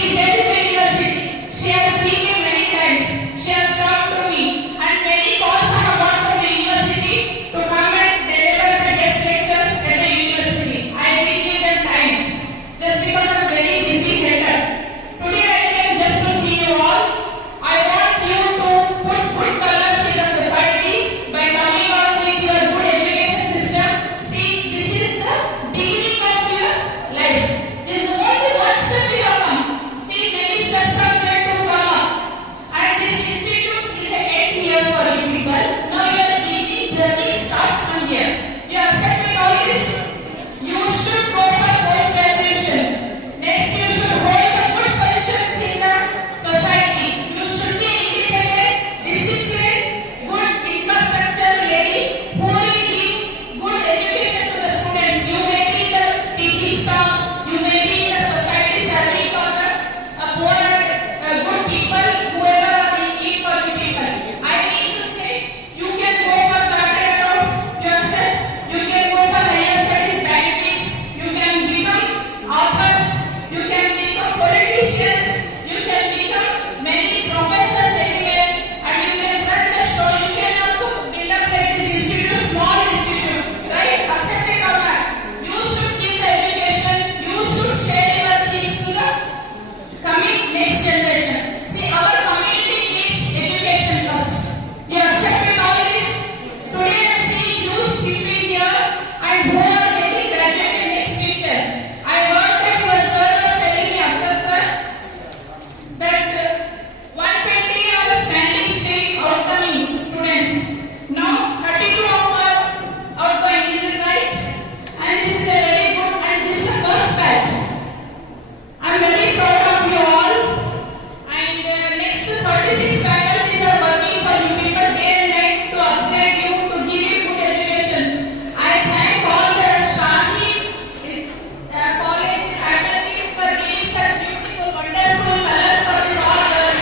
is there in the university. She has seen me many times. She has talked to me, and many calls I have got from the university to come and deliver the guest lectures at the university. I didn't give them time just because I'm very busy header. Today I came just to see you all. I want you to put good colors in the society by coming out with your good education system. See, this is the beginning of your life. This is only one step you have come. Still many steps are there to come up. And this institute is the end year for you people. Now your beginning journey starts from here. You are accepting all this. You should go for post-graduation. Next, you should hold a good positions in the society. You should be independent, disciplined, good infrastructure ready, who will give good education to the students. You may be the teaching staff, you may be in the society serving for the poor, good people, whoever are in need for the people. I mean to say, you can go for chartered accounts yourself, you can go for higher studies, banking, you can become authors, you can become politicians, you can become many professors anywhere, and you can run the show. You can also build up like this institute, small institutes, right? Accepting all that. You should give the education, you should share your things to the coming next generation. See, our community needs education first. You are accepting all this. Today I see huge people here and who are getting graduated next future. I heard that your sir was telling me, Afsar sir, that 120 are standing still outcoming students. Now 32 are outgoing, is it right? And this is a very good, and this is the first batch. I'm very proud of you all. And next 36 faculties are working for you people day and night to upgrade you, to give you good education. I thank all the Shahi college faculties for giving such beautiful, wonderful colors for this all girls.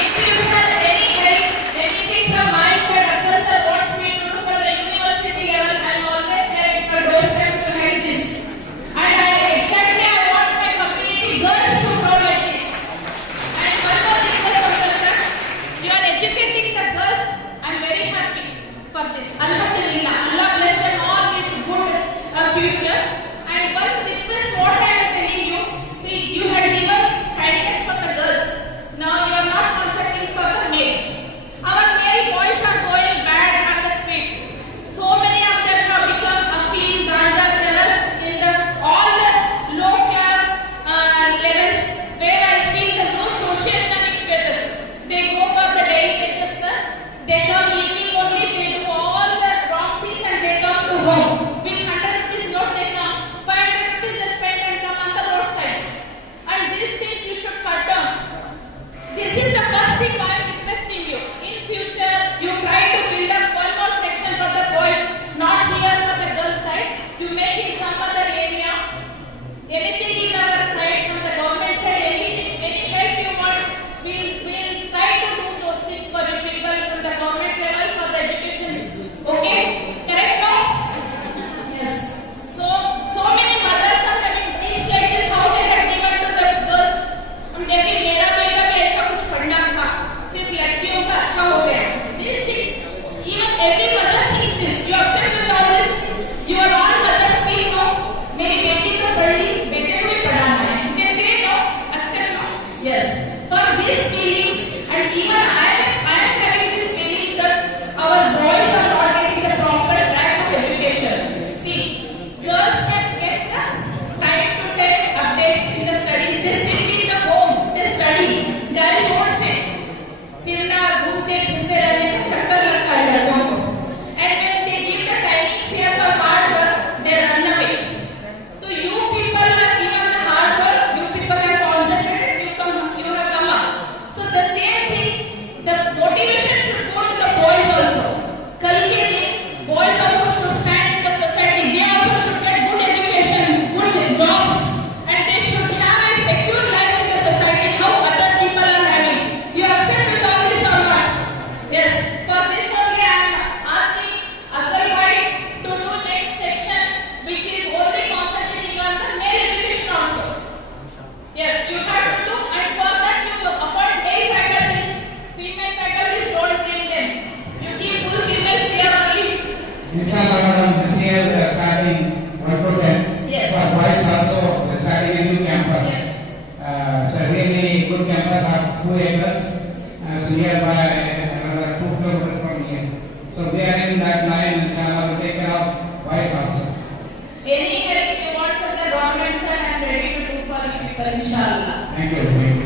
If you have any help, anything from my side, Afsar sir wants me to do for the university level, I'm always there at your doorsteps to help this. And I want my community girls to grow like this. And one more thing, Afsar sir, you are educating the girls. I'm very happy for this. Alhamdulillah, Allah bless them all with good future. And one request, what I am telling you, see, you had given kindness for the girls. Now you are not consulting for the males. Our male boys are going bad on the streets. So many of them have become Afeen, Ganja, Charas in the all the low class levels where I feel the no socio-economic status. They go for the daily wages, sir. They come evening only, they do all the wrong things and they come to home. With 100 rupees note they come, 500 rupees they spend and come on the roadsides. And these things you should cut down. This is the first thing I am requesting you. In future, you try to build up one more section for the boys, not here for the girls side. You make it some other area. Anything in our side, from the government side, anything, any help you want, we'll try to do those things for you people from the government level for the education. Okay? Correct now? Yes. So many mothers are having dreams like this, how they have given to the girls. उनके भी मेरा बेटा भी ऐसा कुछ पढ़ना था, सिर्फ लड़कियों का अच्छा हो गया. These things, even every mother thinks this. You accept with all this. Your all mothers feel no. मेरी बेटी तो पढ़ ली, बेटे को भी पढ़ाना है. They say no, accept no. Yes. For these feelings, and even I am having these feelings that our boys are not getting the proper track of education. See, girls can get the time to time updates in the studies. They sit in the home, they study. Guys won't say. फिरना घूमते घूमते रहने का चक्कर लगता है लड़कों को. And when they give the timings here for hard work, they run away. So you people have given the hard work, you people have concentrated, you have come up. So the same thing campus. It's a really good campus of 2 acres. It's nearby another 2 kilometers from here. So we are in that line and Chama to take care of boys also. Any help you want from the government, sir, I am ready to do for you people, inshallah. Thank you.